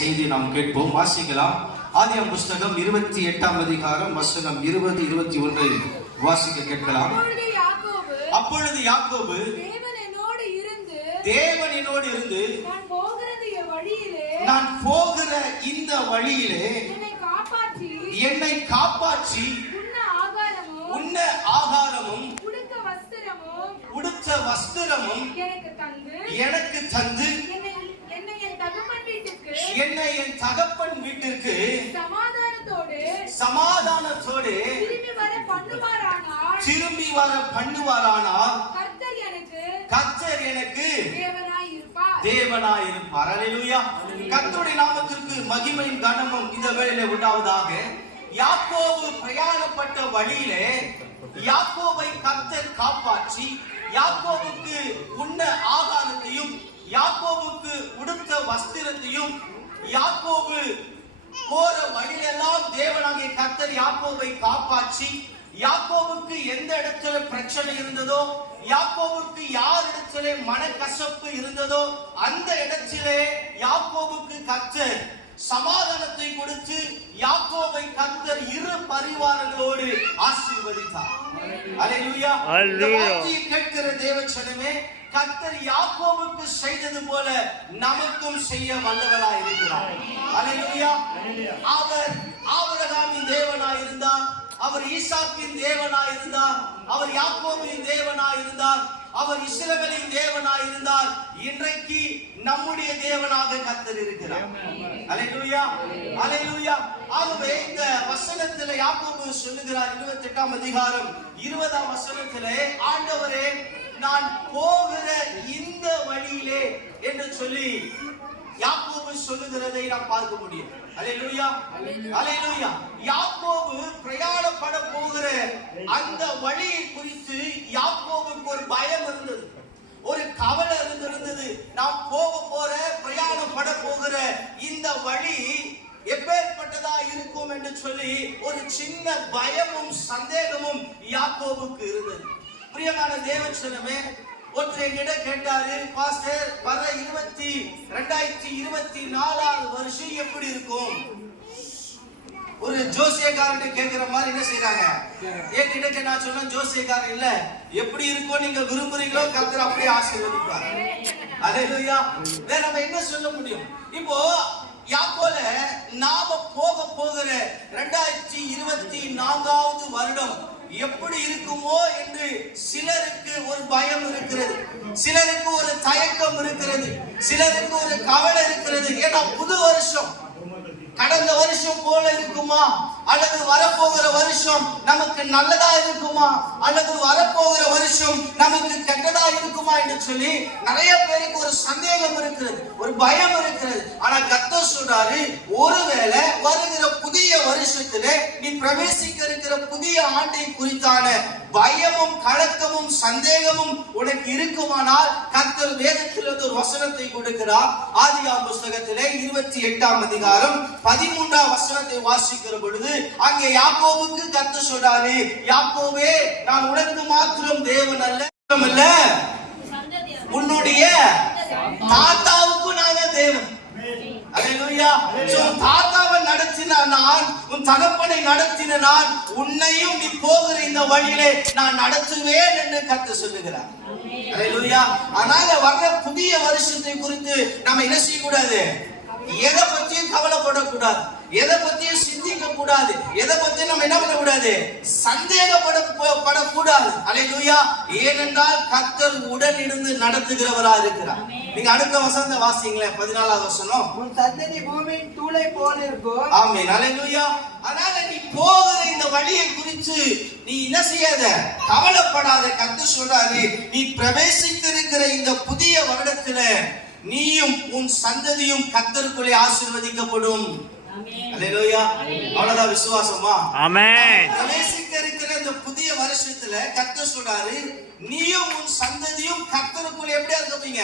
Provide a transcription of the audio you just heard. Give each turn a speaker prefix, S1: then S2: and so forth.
S1: செய்தி நாம் கேட்போம். வாசிக்கலாம். ஆதியாம் புஸ்தகம் இருபத்தி எட்டாம் அதிகாரம் வசனம் இருபது இருபத்தி ஒன்றை வாசிக்க கேட்கலாம்.
S2: அப்பொழுது யாக்கோபு தேவன் என்னோடு இருந்து நான்
S1: போகிற இந்த வழியிலே
S2: என்னை காப்பாற்றி உண்ண ஆகாரமும்
S1: உடுத்த வஸ்திரமும்
S2: எனக்கு தந்து
S1: எனக்கு தந்து
S2: என்னை என்னை என் தகப்பன் வீட்டுக்கு
S1: என்னை என் தகப்பன் வீட்டிற்கு
S2: சமாதானத்தோடு
S1: சமாதானத்தோடு
S2: திரும்பி வர பண்ணுவாரானால்
S1: திரும்பி வர பண்ணுவாரானால்
S2: கர்த்தர் எனக்கு
S1: கர்த்தர் எனக்கு
S2: தேவனாய் இருப்பார்
S1: தேவனாயிருப்பார் அல்லேலூயா கர்த்தருடைய நாமத்திற்கு மகிமையும் கனமும் இந்த வேளையிலே உண்டாவதாக. யாக்கோபு பிரயாணப்பட்ட வழியிலே யாக்கோபை கர்த்தர் காப்பாற்றி யாக்கோபுக்கு உண்ண ஆகாரத்தையும் யாக்கோபுக்கு உடுத்த வஸ்திரத்தையும் யாக்கோபு போற வழியெல்லாம் தேவனாகிய கர்த்தர் யாக்கோபை காப்பாற்றி யாக்கோபுக்கு எந்த இடத்துல பிரச்சனை இருந்ததோ யாக்கோபுக்கு யார் இடத்திலே மனக்கசப்பு இருந்ததோ அந்த இடத்திலே யாக்கோபுக்கு கர்த்தர் சமாதானத்தை கொடுத்து யாக்கோபை கர்த்தர் இரு பரிவாரங்களோடு ஆசீர்வதித்தார். வார்த்தையை கேட்கிற தேவச்சனமே கர்த்தர் யாக்கோபுக்கு செய்தது போல நமக்கும் செய்ய வல்லவராய் இருக்கிறார். அல்லேலூயா அவர் ஆபரகாமின் தேவனாய் இருந்தார். அவர் ஈசாக்கின் தேவனாய் இருந்தார். அவர் யாக்கோபின் தேவனாய் இருந்தார். அவர் இஸ்ரவேலின் தேவனாய் இருந்தார். இன்றைக்கு நம்முடைய தேவனாக கத்தர் இருக்கிறார். அல்லேலூயா அல்லேலூயா ஆகவே இந்த வசனத்துல யாக்கோபு சொல்லுகிறார் 28ஆம் அதிகாரம் 20ஆம் வசனத்திலே ஆண்டவரே நான் போகிற இந்த வழியிலே என்று சொல்லி யாக்கோபு சொல்லுகிறதை நாம் பார்க்க முடியும். அல்லேலூயா அல்லேலூயா யாக்கோபு பிரயாணப்பட போகிற அந்த வழியை குறித்து யாக்கோபுக்கு ஒரு பயம் இருந்தது. ஒரு கவலை இருந்திருந்தது. நாம் போக போற பிரயாணப்பட போகிற இந்த வழி எப்பேற்பட்டதா இருக்கும் என்று சொல்லி ஒரு சின்ன பயமும் சந்தேகமும் யாக்கோபுக்கு இருந்தது. பிரியமான தேவச்சனமே ஒருத்தர் என்கிட்ட கேட்டாரு. பாஸ்டர் வர இருபத்தி ரெண்டாயிரத்தி இருபத்தி நாலாவது வருஷம் எப்படி இருக்கும்? ஒரு ஜோசியக்காரன் கேட்கிற மாதிரி என்ன செய்றாங்க? என்கிட்ட நான் சொன்ன ஜோசியக்காரன் இல்ல. எப்படி இருக்கோ நீங்க விரும்புறீங்களோ கர்த்தர் அப்படியே ஆசீர்வதிப்பார். இல்லையா வேற நம்ம என்ன சொல்ல முடியும்? இப்போ யாக்கோல நாம போக போகிற ரெண்டாயிரத்தி இருபத்தி நான்காவது வருடம் எப்படி இருக்குமோ என்று சிலருக்கு ஒரு பயம் இருக்கிறது. சிலருக்கு ஒரு தயக்கம் இருக்கிறது. சிலருக்கு ஒரு கவலை இருக்கிறது. ஏன்னா புது வருஷம். கடந்த வருஷம் போல இருக்குமா? அல்லது வரப்போகிற வருஷம் நமக்கு நல்லதா இருக்குமா? அல்லது வரப்போகிற வருஷம் நமக்கு கெட்டதா இருக்குமா என்று சொல்லி நிறைய பேருக்கு ஒரு சந்தேகம் இருக்கிறது. ஒரு பயம் இருக்கிறது. ஆனா கத்த சொல்றாரு ஒருவேளை வருகிற வருஷத்திலே நீ பிரவேசிக்க இருக்கிற புதிய ஆண்டை குறித்தான பயமும் கலக்கமும் சந்தேகமும் உனக்கு இருக்குமானால் கத்தர் வேதத்திலிருந்து ஒரு வசனத்தை கொடுக்கிறார். ஆதியா புஸ்தகத்திலே இருபத்தி எட்டாம் அதிகாரம் பதிமூன்றாம் வசனத்தை வாசிக்கிற பொழுது அங்கே யாக்கோவுக்கு கத்து சொல்றாரு யாக்கோவே நான் உனக்கு மாத்திரம் தேவன் அல்ல அல்ல உன்னுடைய தாத்தாவுக்கும் நான் தான் தேவன் அல்லேலூயா So, உன் தாத்தாவை நடத்தின நான் உன் தகப்பனை நடத்தின நான் உன்னையும் நீ போகிற இந்த வழியிலே நான் நடத்துவேன் என்று கத்து சொல்லுகிறார். அதனால வர்ற புதிய வருஷத்தை குறித்து நம்ம என்ன செய்யக்கூடாது? எதை பத்தியும் கவலைப்படக்கூடாது. எதை பத்தியும் சிந்திக்க கூடாது எதை பத்தியும் நம்ம என்ன பண்ணக்கூடாது? சந்தேகப்பட படக்கூடாது அல்லேலூயா ஏனென்றால் கர்த்தர் உடன் இருந்து நடத்துகிறவரா இருக்கிறார் நீங்க அடுத்த வசனத்தை வாசிங்களேன் பதினாலாவது வசனம்.
S3: உன் சந்ததி பூமியின் தூளை போல இருக்கும்.
S1: ஆமென். அல்லேலூயா அதனால நீ போகிற இந்த வழியை குறித்து நீ என்ன செய்யாத? கவலைப்படாத. கத்து சொல்றாரு நீ பிரவேசித்திருக்கிற இந்த புதிய வருடத்துல நீயும் உன் சந்ததியும் கத்தருக்குள்ளே ஆசீர்வதிக்கப்படும். அல்லேலூயா அவ்வளவுதான் விசுவாசமா?
S4: Amen.
S1: பிரவேசிக்க வருஷத்துல கத்த சொல்றாரு நீயும் உன் சந்ததியும் கத்தருக்குள்ள எப்படியா இருப்பீங்க